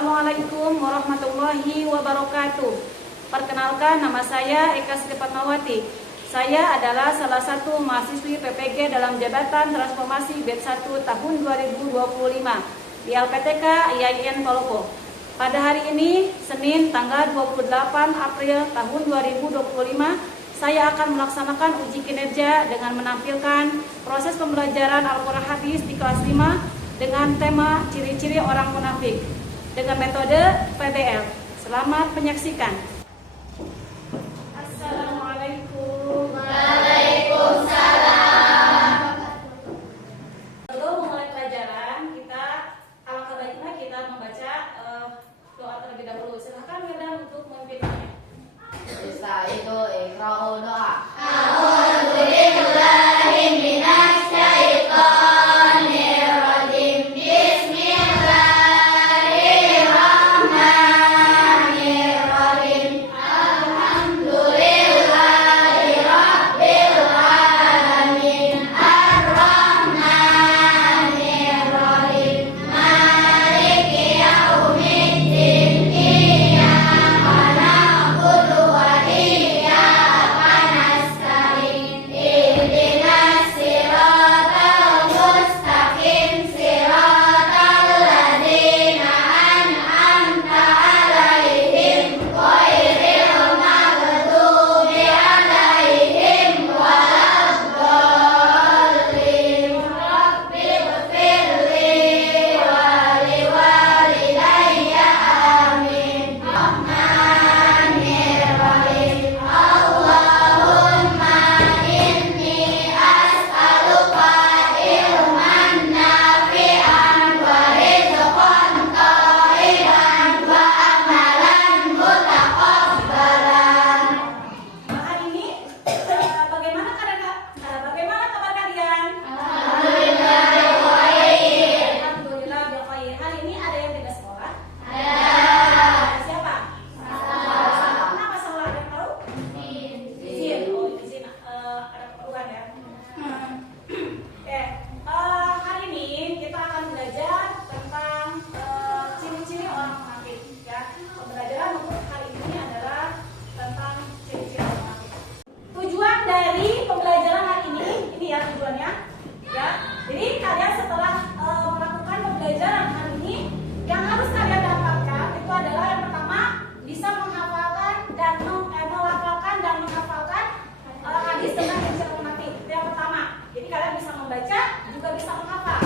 Assalamualaikum warahmatullahi wabarakatuh. Perkenalkan, nama saya Eka Sri Fatmawati. Saya adalah salah satu mahasiswi PPG dalam Jabatan Transformasi Batch 1 tahun 2025 di LPTK IAIN Palopo. Pada hari ini, Senin tanggal 28 April tahun 2025, saya akan melaksanakan uji kinerja dengan menampilkan proses pembelajaran Al-Quran Hadis di kelas 5 dengan tema ciri-ciri orang munafik dengan metode PBL. Selamat menyaksikan. Assalamualaikum. Waalaikumsalam. Sebelum memulai pelajaran, alangkah baiknya kita membaca doa terlebih dahulu. Silakan Mirna untuk memimpinnya. Setelah itu iqra'u doa. A'udzu billahi minasy syaithanir rajim. Bismillahirrahmanirrahim. Alhamdulillahi rabbil alamin. Ar-Rahmanir-Rahim. Maliki yaumiddin. Iyyaka na'budu wa iyyaka nasta'in. Ihdinas siratal mustaqim. Siratal ladzina an'amta 'alaihim ghairil maghdubi 'alaihim waladdallin. Rabbighfirli wa liwalidayya. Amin. Rahmanir-Rahim. Allahumma inni as'aluka ilman nafi'an wa rizqan thayyiban wa amalan mutaqabbalan. Hari ini bagaimana kabar kalian? Alhamdulillah bil khair. Alhamdulillah bil khair. Hari ini ada yang tidak sekolah? Ada. Siapa? Kenapa sekolah? Ada yang tahu? Izin. Oh, izin. Ada keperluan ya. Oke. Hari ini kita akan belajar tentang ciri-ciri orang munafik. Ya. Pembelajaran untuk hari ini adalah tentang ciri-ciri orang munafik. Tujuan dari pembelajaran hari ini ya tujuannya. Ya. Jadi kalian setelah melakukan pembelajaran hari ini, yang harus kalian dapatkan itu adalah yang pertama bisa menghafalkan dan melafalkan dan menghafalkan hadis tentang ciri-ciri orang munafik. Itu yang pertama. Jadi kalian bisa membaca juga bisa menghafal.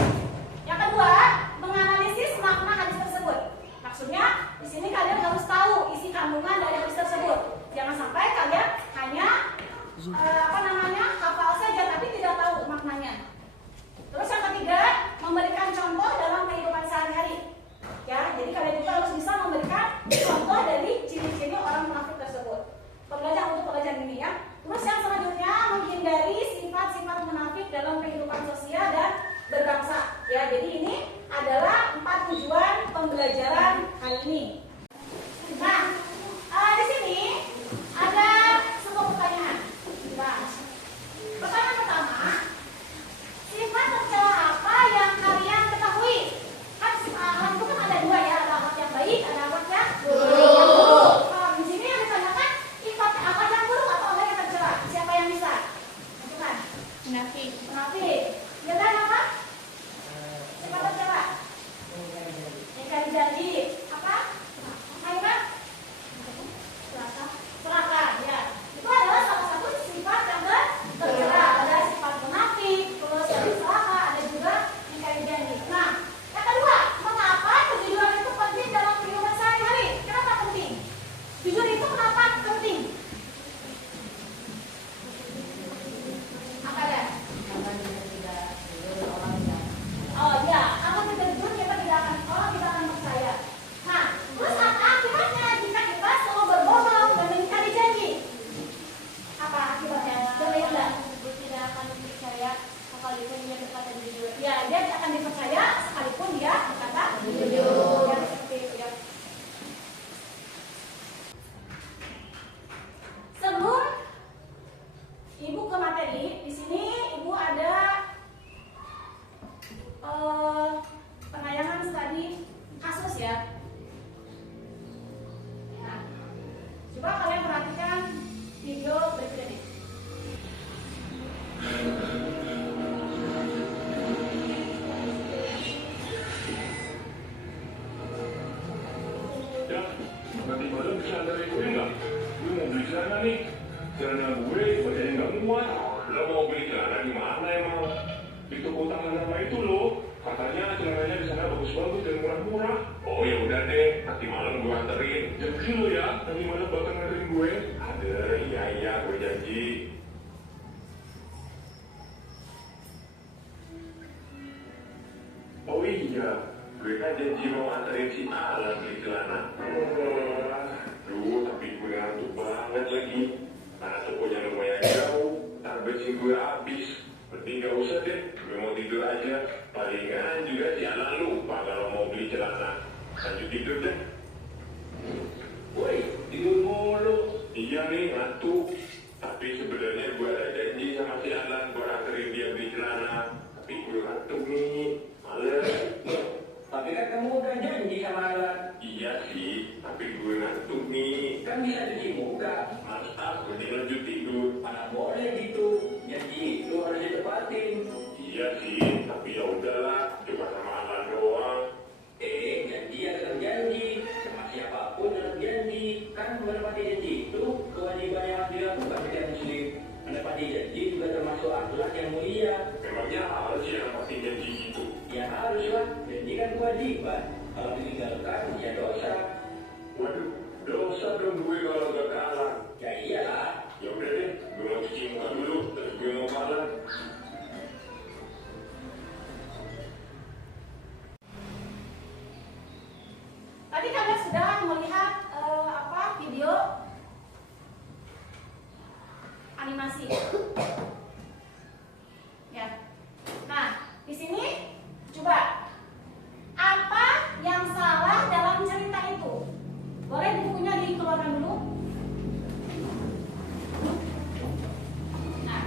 Yang kedua, menganalisis makna hadis tersebut. Maksudnya di sini kalian harus tahu isi kandungan dari hadis tersebut. Jangan sampai kalian hanya hafal saja tapi tidak tahu maknanya. Terus yang ketiga, memberikan contoh dalam kehidupan sehari-hari. Ya, jadi kalian juga harus bisa memberikan contoh dari ciri-ciri orang munafik tersebut. Pelajaran ini ya. Terus yang selanjutnya, menghindari sifat-sifat munafik dalam kehidupan sosial dan berbangsa. Ya, jadi ini adalah 4 tujuan pembelajaran hari ini. Nah, di sini ada sebuah pertanyaan. Nah, pertanyaan pertama, nanti malam gue anterin. Janji lo ya, nanti malam bakal nganterin gue. Ada, iya, gue janji. Oh iya, gue kan janji mau anterin si Alan beli celana. Duh, tapi gue ngantuk banget lagi. Karena tokonya lumayan jauh, ntar bensin gue habis. Mending gak usah deh, gue mau tidur aja. Palingan juga si Alan lupa kalau mau beli celana. Lanjut tidur deh. Woi, tidur mulu. Iya nih, ngantuk. Tapi sebenarnya gue ada janji sama si Alan buat anterin dia beli celana. Tapi gue ngantuk nih, males. Tapi kan kamu udah janji sama Alan. Iya sih, tapi gue ngantuk nih. Kan bisa cuci muka. Males gue tinggal lanjut tidur. Mana boleh gitu. Janji itu harus ditepatin. Iya sih, tapi ya udahlah, cuma sama Alan doang. Janji ya tetap janji. Sama siapapun tetap janji. Kan menepati janji itu kewajiban yang harus dilakukan setiap muslim. Menepati janji juga termasuk akhlak yang mulia. Memangnya harus ya nempatin janji gitu? Ya harus lah. Janji kan kewajiban. Kalau ditinggalkan ya dosa. Waduh, dosa dong gue kalau gak ke Alan. Ya iyalah. Ya udah deh, gue mau cuci muka dulu, terus gue mau ke Alan. Tadi kalian sudah melihat video animasi. Ya. Nah, di sini coba apa yang salah dalam cerita itu? Boleh bukunya dikeluarkan dulu. Nah,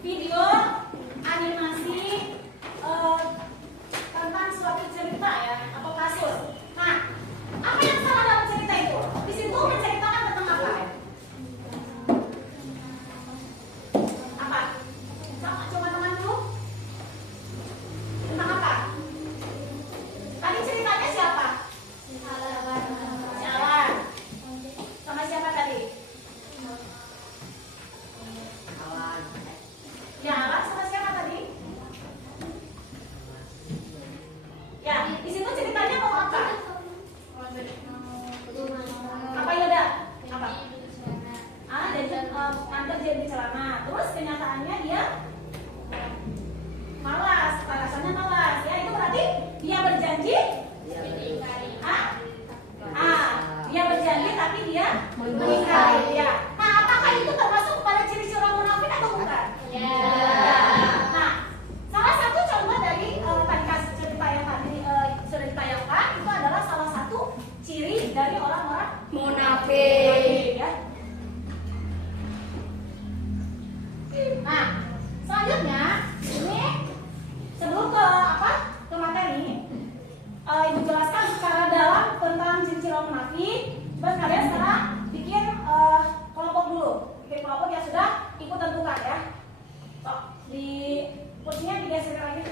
video animasi tentang suatu cerita ya atau kasus. Nah, apa yang salah dalam cerita itu? Di situ menceritakan tentang apa? Apa? Coba teman dulu. Tentang apa? Tadi ceritanya siapa? Si Alan. Sama siapa tadi? Alan. Ya, Alan sama siapa tadi? Ya, di situ ceritanya mau apa? Apa Yoda? Apa? Dan nganter dia di celana. Terus kenyataannya dia malas, alasannya malas. Ya, itu berarti dia berjanji. Dia berjanji tapi dia mengingkari. Ya. Nah, apakah itu termasuk pada ciri-ciri orang munafik atau bukan? Nah, salah satu contoh dari tadi kasus cerita yang tadi sudah ditayangkan itu adalah salah satu ciri dari orang-orang munafik. Ya. Nah, selanjutnya ini sebelum ke materi, ibu jelaskan secara dalam tentang ciri-ciri orang munafik. Coba kalian sekarang bikin kelompok dulu, bikin kelompok yang sudah ikut tentukan ya. Sok, di kursinya digeser lagi.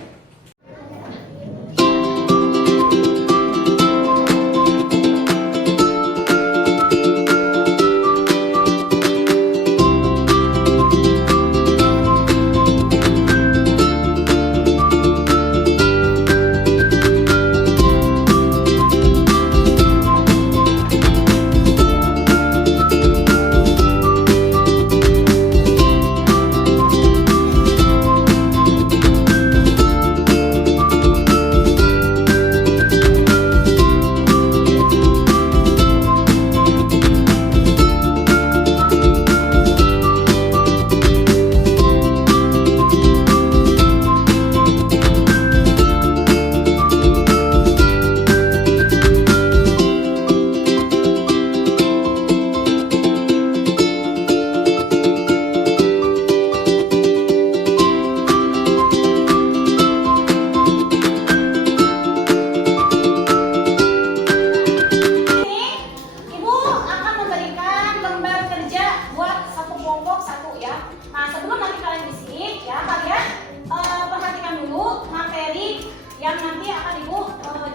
yang nanti akan Ibu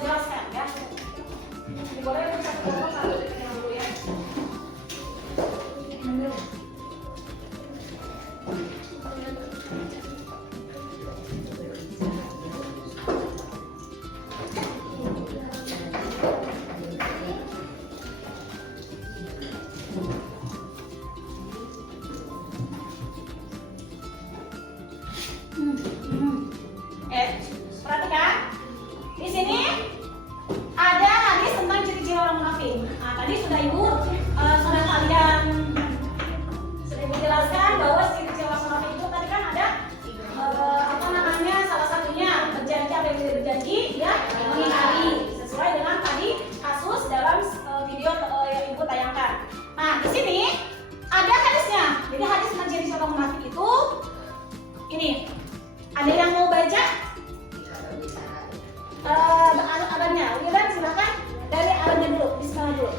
jelaskan ya. Boleh satu kelompok satu yang dulu ya. Perhatikan. Di sini ada hadis tentang ciri-ciri orang munafik. Nah, tadi sudah kalian jelaskan bahwa ciri-ciri orang munafik itu tadi kan ada salah satunya berjanji apa yang tidak berjanji ya mengingkari sesuai dengan tadi kasus dalam video yang ibu tayangkan. Nah, di sini ada hadisnya. Jadi hadis tentang ciri-ciri orang munafik itu ini. Ada yang mau baca? Arannya, Wilan silakan dari arannya dulu, bismillah dulu.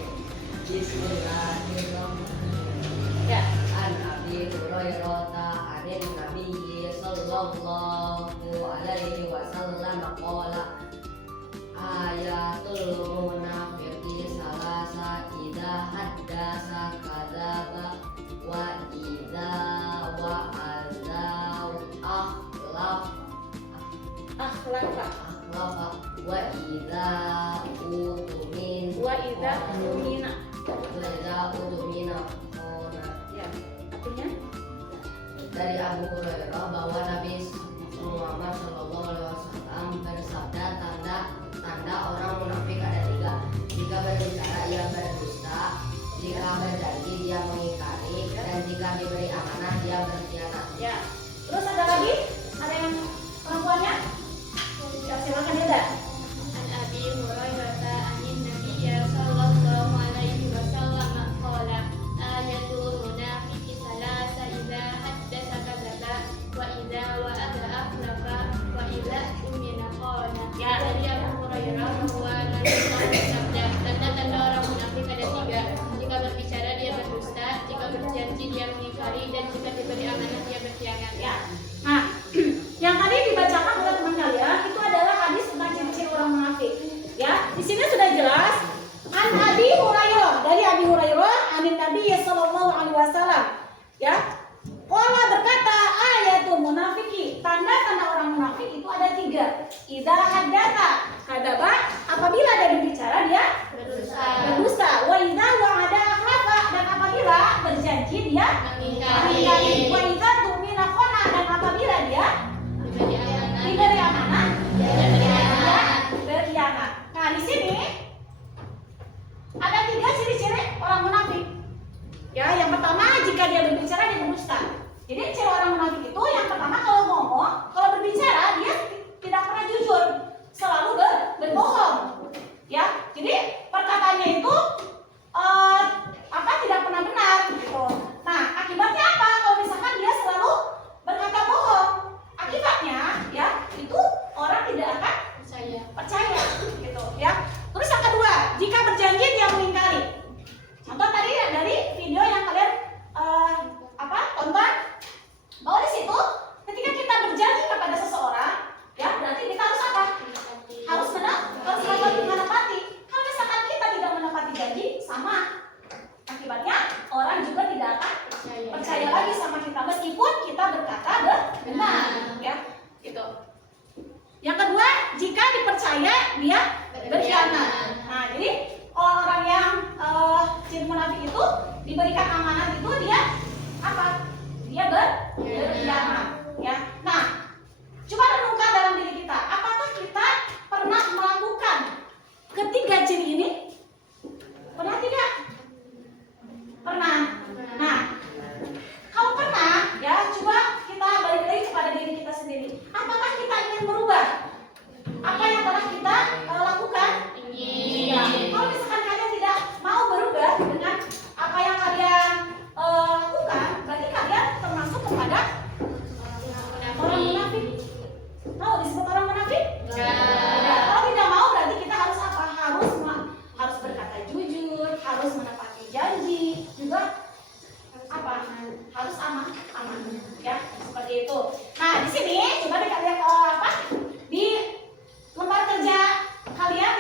Bismillahirrahmanirrahim. Ya. An Abi Hurairah anin Nabi sallallahu alaihi wasallam qala ayatul munafiqi salasa idza haddasa kadzaba wa idza wa'adza akhlafa wa idza utumina Ya, artinya dari Abu Hurairah bahwa Nabi Muhammad SAW bersabda tanda orang munafik ada 3. Jika berbicara ia berdusta, jika berjanji dia mengingkari, dan jika diberi amanah dia berkhianat. ya. Terus ada lagi? Ada yang perempuannya? Ya, silakan Hilda. An Abi Hurairah anin Nabiyyi sallallahu alaihi wasallam qala ayatul munafiqi salasa idza haddatsa kadzaba wa idza wa'ada akhlafa wa idza umina khana. Ya. Dari Abu Hurairah bahwa Nabi bersabda, tanda-tanda orang munafik ada 3. Jika berbicara dia berdusta, jika berjanji dia mengingkari, dan jika diberi amanah dia berkhianat. Ya. Nah, yang tadi dibacakan oleh teman kalian itu adalah hadis tentang ciri-ciri orang munafik. Ya, di sini sudah jelas. An Abi Hurairah, dari Abi Hurairah, anin Nabi sallallahu alaihi wasallam. Ya. Qala berkata ayatul munafiki, tanda-tanda orang munafik itu ada 3. Idza haddatsa kadzaba, apabila dia berbicara dia berdusta. Wa idza wa'ada akhlafa, dan apabila berjanji dia mengingkari. Wa idza tumina khana, dan apabila dia diberi amanah dia berkhianat. Nah, di sini ada 3 ciri-ciri orang munafik. Ya, yang pertama jika dia berbicara dia berdusta. Jadi ciri orang munafik itu yang pertama kalau ngomong, kalau berbicara dia tidak pernah jujur, selalu berbohong. Ya, jadi perkataannya itu tidak pernah benar gitu. Nah, akibatnya apa? Kalau misalkan dia selalu berkata bohong, akibatnya ya itu orang tidak akan percaya gitu ya. Terus yang kedua, jika berjanji dia mengingkari. Contoh tadi dari video yang kalian tonton, bahwa di situ ketika kita berjanji kepada seseorang ya berarti kita harus apa? Harus menepati. Kalau misalkan kita tidak menepati janji, sama akibatnya orang juga tidak akan percaya lagi sama kita meskipun kita berkata benar ya gitu. Yang kedua, jika dipercaya dia berkhianat. Nah, jadi orang yang ciri munafik itu diberikan amanat itu dia apa? Dia berkhianat ya. Nah, coba renungkan dalam diri kita, apakah kita pernah melakukan ketiga ciri ini? Pernah tidak? Pernah. Nah, kalau pernah ya coba kita balik lagi kepada diri kita sendiri. Apakah kita ingin berubah apa yang telah kita lakukan? Ya. Kalau misalkan kalian tidak mau berubah dengan apa yang kalian lakukan, berarti kalian termasuk kepada orang munafik. Tahu disebut orang munafik? Ya. Kalau tidak mau berarti kita harus apa? Harus berkata jujur, harus menepati janji, juga apa? Harus aman ya, seperti itu. Nah, di sini coba kalian di lembar kerja kalian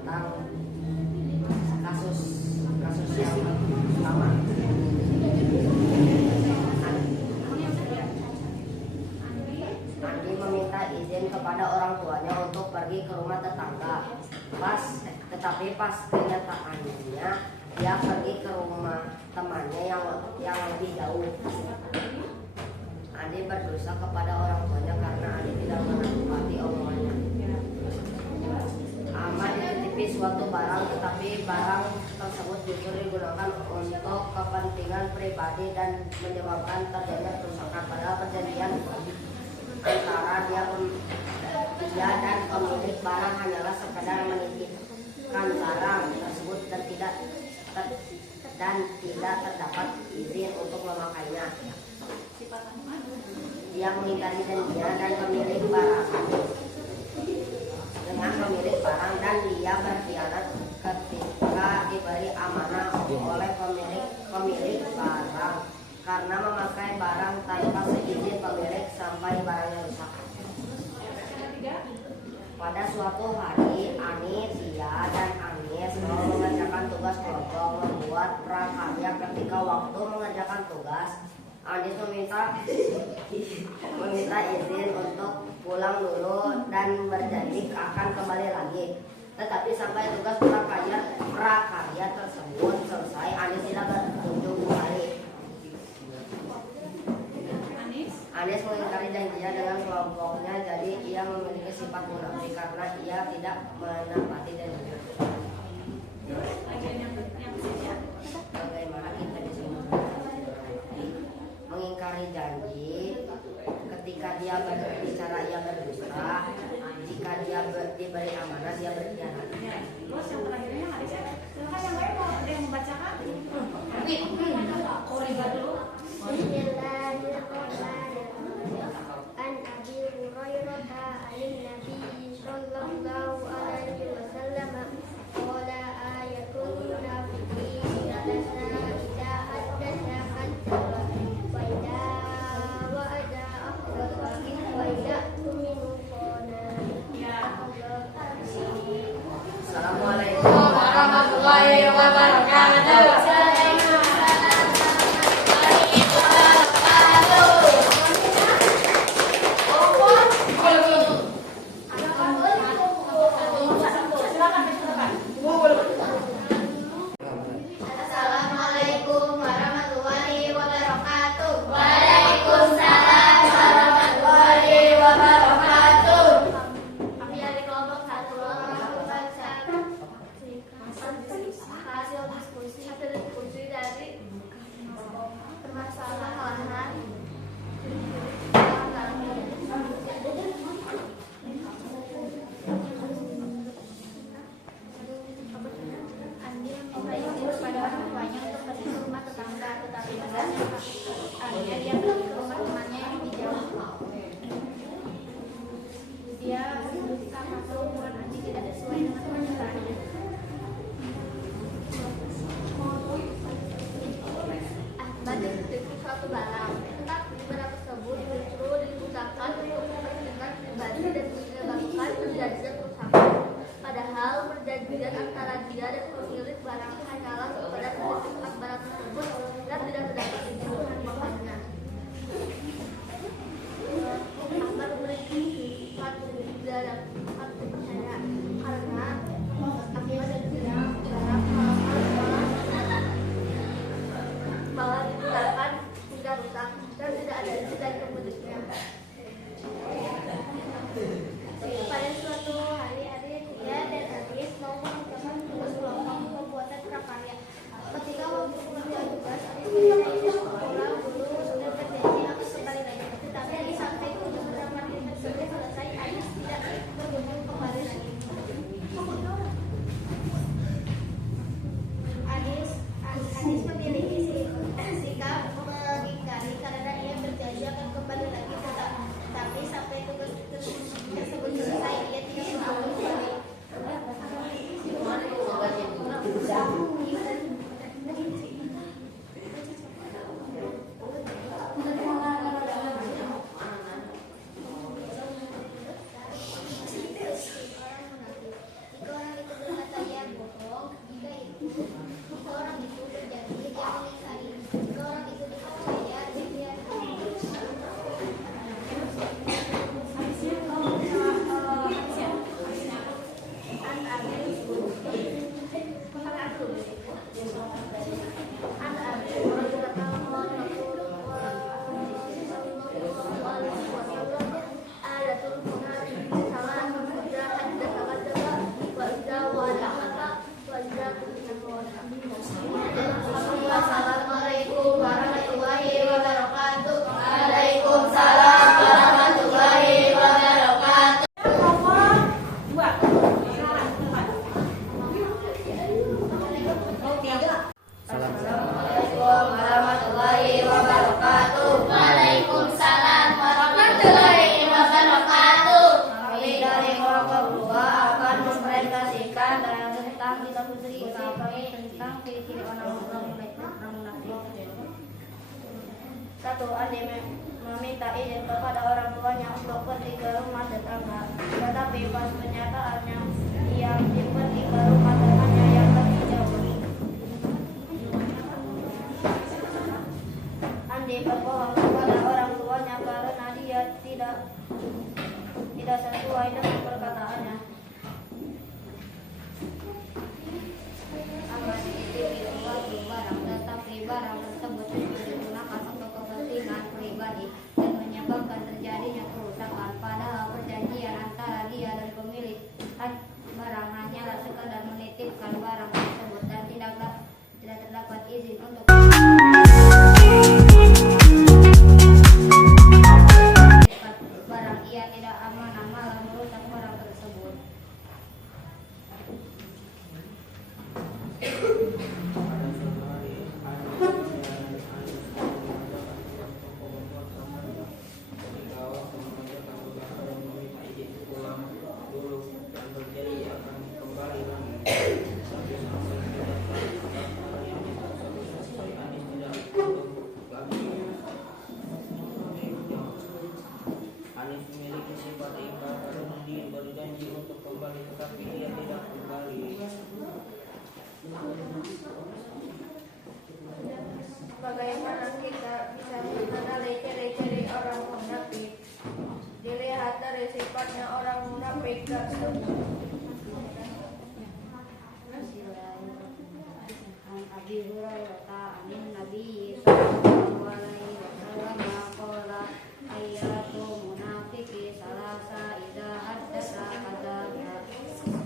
tentang kasus yang pertama. Andi meminta izin kepada orang tuanya untuk pergi ke rumah tetangga. Tetapi pas kenyataannya dia pergi ke rumah temannya yang lebih jauh. Andi berdosa kepada orang tuanya karena Andi tidak menepati omongannya. Ahmad dititipi suatu barang, tetapi barang tersebut justru digunakan untuk kepentingan pribadi dan menyebabkan terjadinya kerusakan. Padahal perjanjian antara dia dan pemilik barang hanyalah sekedar menitipkan barang tersebut dan tidak terdapat izin untuk memakainya. Dia mengingkari janjinya dan pemilik barang dan dia berkhianat ketika diberi amanah oleh pemilik barang karena memakai barang tanpa seizin pemilik sampai barangnya rusak. Pada suatu hari, Tia dan Anis mau mengerjakan tugas kelompok membuat prakarya. Ketika waktu mengerjakan tugas, Anis meminta izin untuk pulang dulu dan berjanji akan kembali lagi. Tetapi sampai tugas prakarya tersebut selesai, Anis tidak berkunjung kembali. Anis mengingkari janjinya dengan kelompoknya, jadi ia memiliki sifat munafik karena ia tidak menepati janjinya. Bagaimana kita bisa mengingkari janji? Ketika dia berbicara ia berdusta, jika dia diberi amanah dia berkhianat. Terus yang terakhirnya hadisnya, silakan yang lain mau ada yang membacakan? Koribah dulu. An Abi Hurairah an Nabi sallallahu alaihi wasallam qala ayatul munafiqin idza haddatsa kadzdzaba wa idza wa'ada akhlafa wa idza tuminu khana. Assalamualaikum warahmatullahi wabarakatuh. Assalamualaikum warahmatullahi wabarakatuh. Waalaikumsalam warahmatullahi wabarakatuh. Kami dari kelompok 1 melakukan hasil diskusi dari permasalahan Andi meminta izin kepada orang tuanya untuk pergi ke rumah tetangga, tetapi padanya dia pergi ke rumah temannya yang lebih jauh. Dia berdosa maka hubungan Andi tidak sesuai dengan permintaannya. Ahmad dititipkan suatu barang, tetapi barang tersebut justru digunakan untuk kepentingan pribadi dan menyebabkan terjadinya kerusakan. Padahal perjanjian antara dia dan pemilik barang hanyalah sekedar menitipkan barang tersebut dan tidak terdapat izin untuk memakainya. Ahmad memiliki sifat tidak dapat dipercaya karena Ahmad tidak berharap hal-hal malah digunakan hingga rusak. 1. Andi meminta izin kepada orang tuanya untuk pergi ke rumah tetangga, tetapi pas kenyataannya ia pergi ke rumah temannya yang lebih jauh. Andi berbohong kepada orang tuanya karena dia tidak sesuai dengan perkataannya. Amba dititipkan suatu barang, tetapi barang tersebut digunakan untuk kepentingan pribadi dan menyebabkan terjadinya kerusakan. Padahal perjanjian antara dia dan pemilik barang hanyalah sekadar menitipkan barang tersebut dan tidak terdapat izin untuk barang. Ia tidak amanah malah merusak barang tersebut. Anis memiliki sifat ingkar karena dia berjanji untuk kembali tetapi dia tidak kembali. Bagaimana kita bisa mengenali ciri-ciri orang munafik? Dilihat dari sifatnya orang munafik tersebut. Abi Hurairah anin Nabi sallallahu alaihi wasallam qala ayyatu munafiqi salasa idza haddatsa kadzaba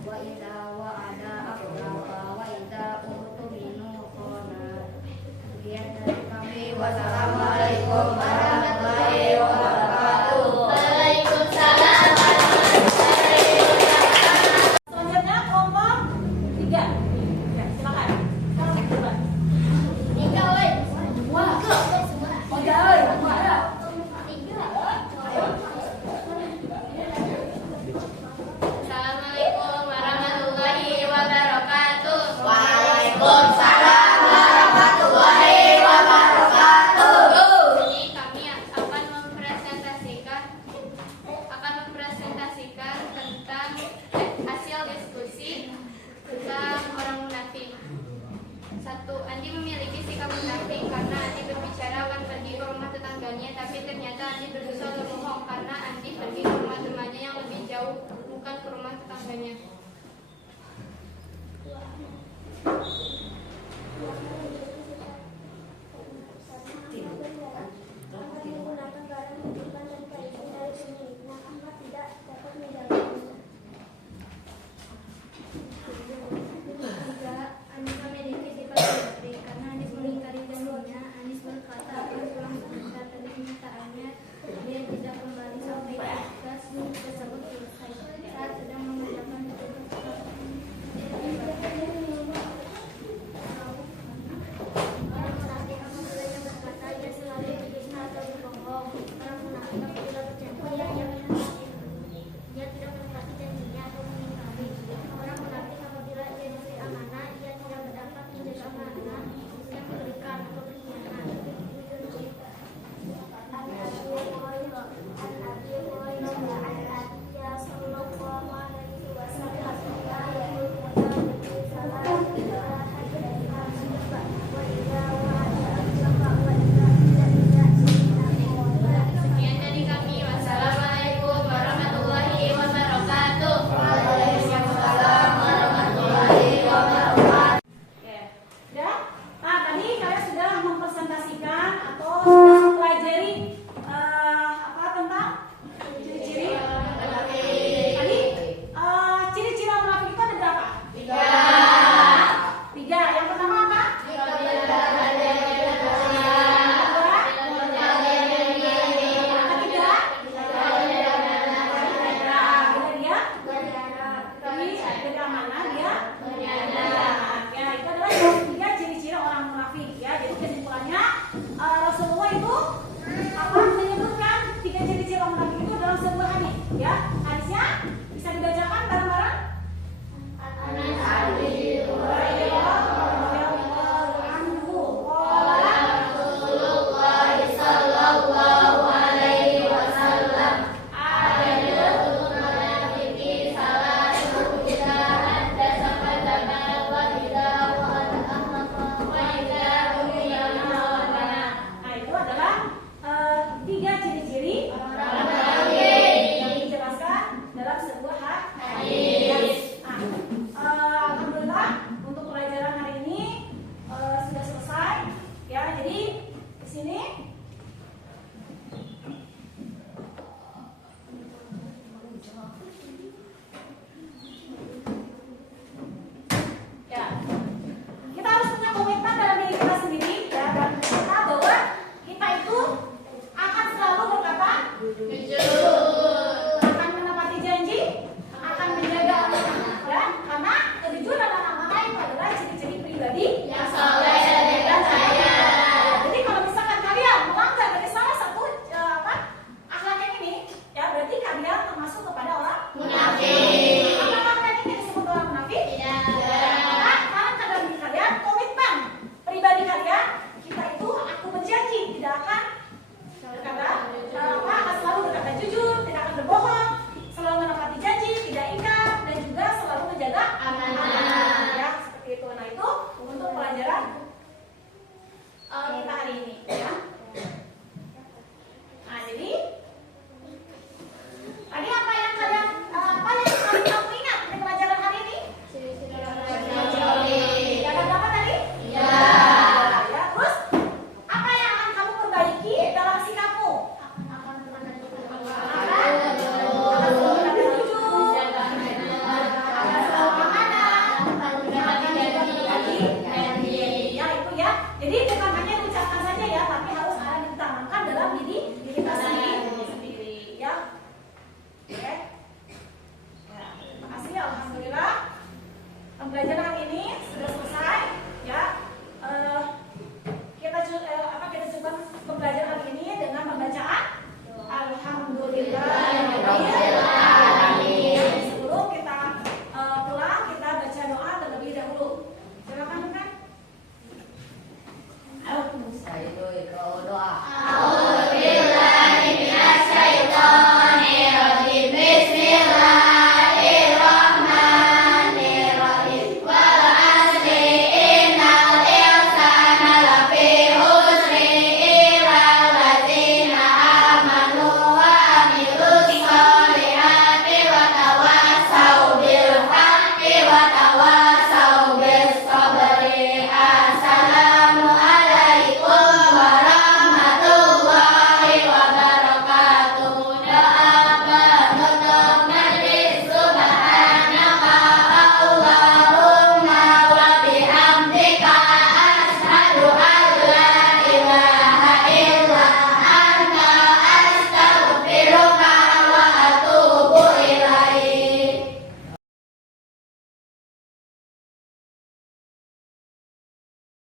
wa idza wa'ada akhlafa wa idza utuminu khana. Sekian dari kami. Wassalamualaikum warahmatullahi wabarakatuh. Waalaikumsalam. Selanjutnya kelompok 3. Ya, silakan. Sekarang cek coba. Wah. Oh, jauh. Wah, ada. Assalamualaikum warahmatullahi wabarakatuh. Waalaikumsalam warahmatullahi wabarakatuh. Ini kami akan mempresentasikan tentang hasil diskusi tentang orang munafik. 1. Andi memiliki sikap munafik karena Andi berbicara akan pergi ke rumah tetangganya, tapi ternyata Andi berdosa berbohong karena Andi pergi ke rumah temannya yang lebih jauh, bukan ke rumah tetangganya. Anis memiliki sifat munafik karena Anis mengingkari janjinya. Anis berkata akan pulang sebentar, tapi kenyataannya dia tidak kembali sampai tugas tersebut selesai. Saat sedang mengerjakan tugas orang munafik apabila dia berkata dia selalu berdusta atau berbohong. Orang munafik apabila berjanji dia tidak menepati janjinya atau mengingkari. Orang munafik apabila ia diberi amanah ia tidak dapat menjaga amanah yang diberikan atau berkhianat. Sekian dari kami. Wassalamualaikum warahmatullahi wabarakatuh. Oke. Ya. Nah, tadi kalian sudah mempresentasikan atau sudah mempelajari tentang ciri-ciri munafik. Tadi ciri-ciri orang munafik itu ada berapa? 3. Yang pertama apa? Rasulullah itu apa menyebutkan 3 ciri-ciri orang munafik itu dalam sebuah hadis, ya. Hadisnya bisa dibacakan bareng-bareng. Rasulullah sini